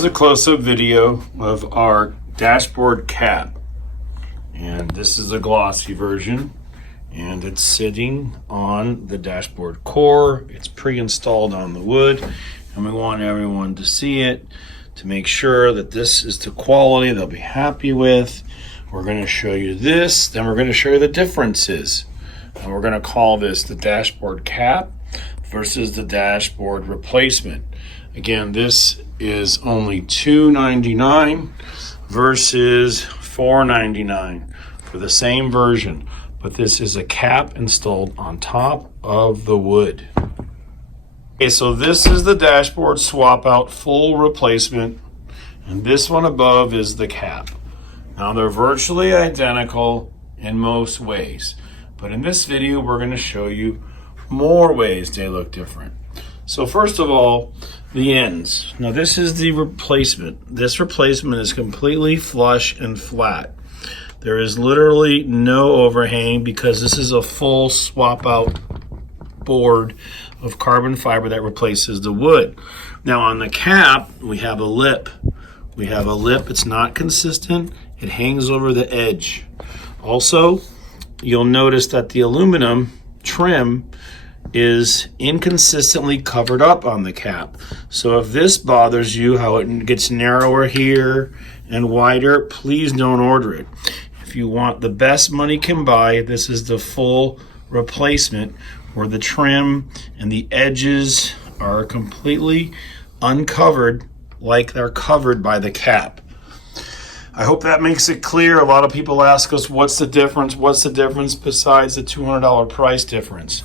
is a close-up video of our dashboard cap, and this is the glossy version, and it's sitting on the dashboard core. It's pre-installed on the wood, and we want everyone to see it to make sure that this is the quality they'll be happy with. We're going to show you this, then we're going to show you the differences, and we're going to call this the dashboard cap versus the dashboard replacement. Again, this is only $2.99 versus $4.99 for the same version, but this is a cap installed on top of the wood. Okay, so this is the dashboard swap out full replacement, and this one above is the cap. Now they're virtually identical in most ways, but in this video we're going to show you more ways they look different. So first of all, the ends. Now this is the replacement. This replacement is completely flush and flat. There is literally no overhang because this is a full swap out board of carbon fiber that replaces the wood. Now on the cap, we have a lip. We have a lip, it's not consistent. It hangs over the edge. Also, you'll notice that the aluminum trim is inconsistently covered up on the cap. So if this bothers you, how it gets narrower here and wider, please don't order it. If you want the best money can buy, this is the full replacement where the trim and the edges are completely uncovered like they're covered by the cap. I hope that makes it clear. A lot of people ask us, what's the difference? What's the difference besides the $200 price difference?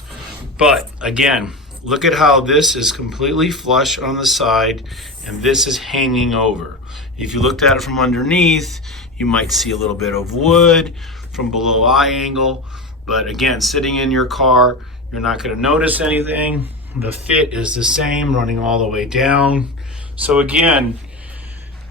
But again, look at how this is completely flush on the side and this is hanging over. If you looked at it from underneath, you might see a little bit of wood from below eye angle. But again, sitting in your car, you're not going to notice anything. The fit is the same running all the way down. So again,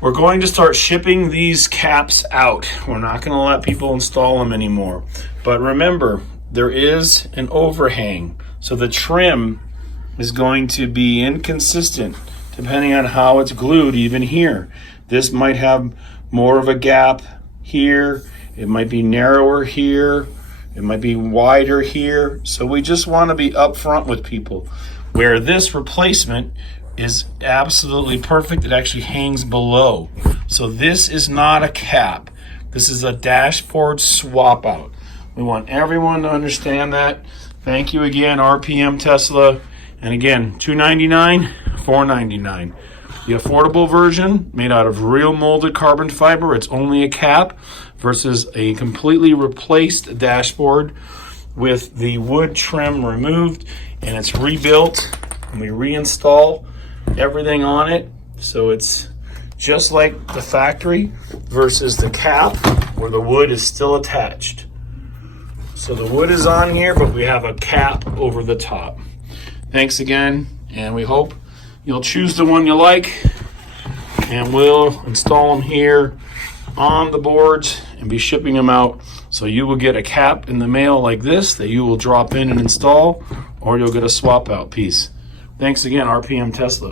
we're going to start shipping these caps out. We're not going to let people install them anymore. But remember, there is an overhang. So the trim is going to be inconsistent depending on how it's glued even here. This might have more of a gap here. It might be narrower here. It might be wider here. So we just want to be upfront with people. Where this replacement is absolutely perfect, it actually hangs below. So this is not a cap. This is a dashboard swap out. We want everyone to understand that. Thank you again, RPM Tesla. And again, $2.99, $4.99. The affordable version, made out of real molded carbon fiber, it's only a cap versus a completely replaced dashboard with the wood trim removed, and it's rebuilt, and we reinstall everything on it. So it's just like the factory versus the cap where the wood is still attached. So the wood is on here, but we have a cap over the top. Thanks again, and we hope you'll choose the one you like, and we'll install them here on the boards and be shipping them out. So you will get a cap in the mail like this that you will drop in and install, or you'll get a swap out piece. Thanks again, RPM Tesla.